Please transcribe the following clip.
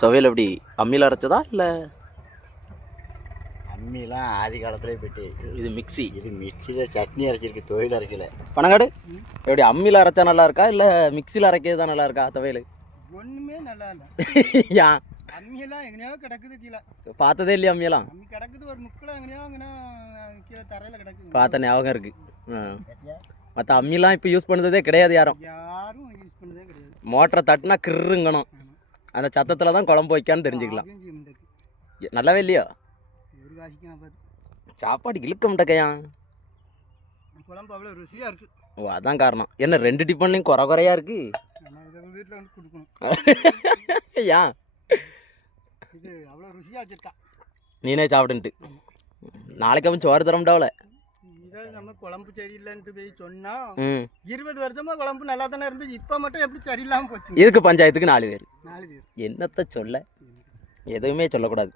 துவையல் எப்படி அம்மியில் அரைச்சதா இல்லை? அம்மிலாம் ஆதி காலத்துலேயே போயிட்டு. இது மிக்ஸி. இது மிக்சியில் சட்னி அரைச்சிருக்கு, துவையல் அரைக்கல. பனங்காடு எப்படி அம்மியில் அரைச்சா நல்லா இருக்கா இல்லை மிக்சியில் அரைக்கிறது தான் நல்லா இருக்கா துவையல்? ஒன்றுமே நல்லா இல்லை. ஏன்? அம்மியெல்லாம் எங்கேயோ கிடக்குது கீழே. பார்த்ததே இல்லையா அம்மியெல்லாம்? அம்மி கிடக்குது ஒரு முக்கில் எங்கேயோ அங்கே கீழே தரையில் கிடக்குது. பார்த்த ஞாபகம் இருக்கு. மற்ற அம்மிலாம் இப்போ யூஸ் பண்ணுறதே கிடையாது யாரும். யாரும் யூஸ் பண்ணதே கிடையாது. மோட்டரை தட்டினா கிருங்கணும். அந்த சத்தத்தில் தான் குழம்பு வைக்கான்னு தெரிஞ்சுக்கலாம். நல்லாவே இல்லையா? ஒரு காசிக்கும் ஆகாது. சாப்பாடு இழுக்க மாட்டேக்கையா? குழம்பு அவ்வளோ ருசியாக இருக்குது. ஓ அதான் காரணம். என்ன 2 டிஃபன்லையும் குறையா இருக்கு? நம்ம இதை வீட்டில் வந்து கொடுக்கணும். ஏன்? இது அவ்வளோ ருசியாக வச்சுருக்கா. நீனே சாப்பிடுன்ட்டு நாளைக்கு அவன் சோறு தரமுடாவில். இதை நம்ம குழம்பு சரியில்லைன்ட்டு போய் சொன்னால் 20 வருஷமாக குழம்பு நல்லா தானே இருந்துச்சு. இப்போ மட்டும் எப்படி சரியில்லாமல் போச்சு? இதுக்கு பஞ்சாயத்துக்கு 4 பேர். 4 பேர் என்னத்தை சொல்ல? எதுவுமே சொல்லக்கூடாது.